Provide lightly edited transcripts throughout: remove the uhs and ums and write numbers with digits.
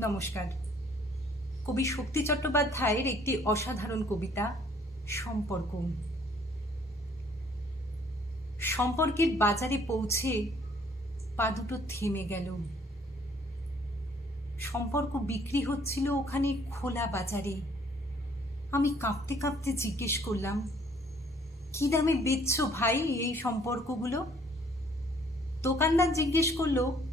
নমস্কার। কবি শক্তি চট্টোপাধ্যায়ের একটি অসাধারণ কবিতা সম্পর্ক। সম্পর্কের বাজারে পৌঁছে পা দুটো থেমে গেল। সম্পর্ক বিক্রি হচ্ছিল ওখানে খোলা বাজারে। আমি কাঁপতে কাঁপতে জিজ্ঞেস করলাম, কি দামে বেচছো ভাই এই সম্পর্কগুলো? দোকানদার জিজ্ঞেস করলো,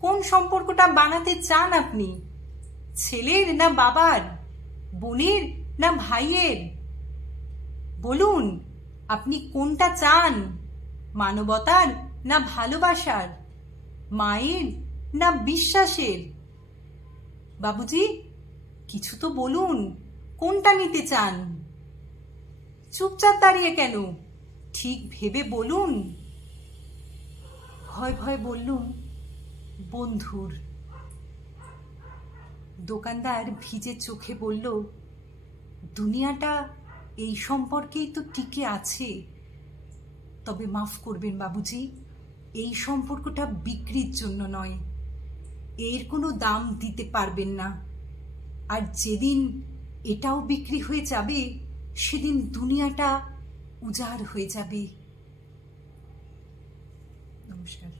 কোন সম্পর্কটা বানাতে চান আপনি? ছেলের না বাবার, বোনের না ভাইয়ের? বলুন, আপনি কোনটা চান? মানবতার না ভালোবাসার? মায়ের না বিশ্বাসের? বাবুজি, কিছু তো বলুন, কোনটা নিতে চান? চুপচাপ দাঁড়িয়ে কেন? ঠিক ভেবে বলুন। ভয় ভয় বললুম, বন্ধুর। দোকানদার ভিজে চোখে বলল, দুনিয়াটা এই সম্পর্কেই তো টিকে আছে। তবে মাফ করবেন বাবুজি, এই সম্পর্কটা বিক্রির জন্য নয়। এর কোনো দাম দিতে পারবেন না। আর যেদিন এটাও বিক্রি হয়ে যাবে, সেদিন দুনিয়াটা উজাড় হয়ে যাবে। নমস্কার।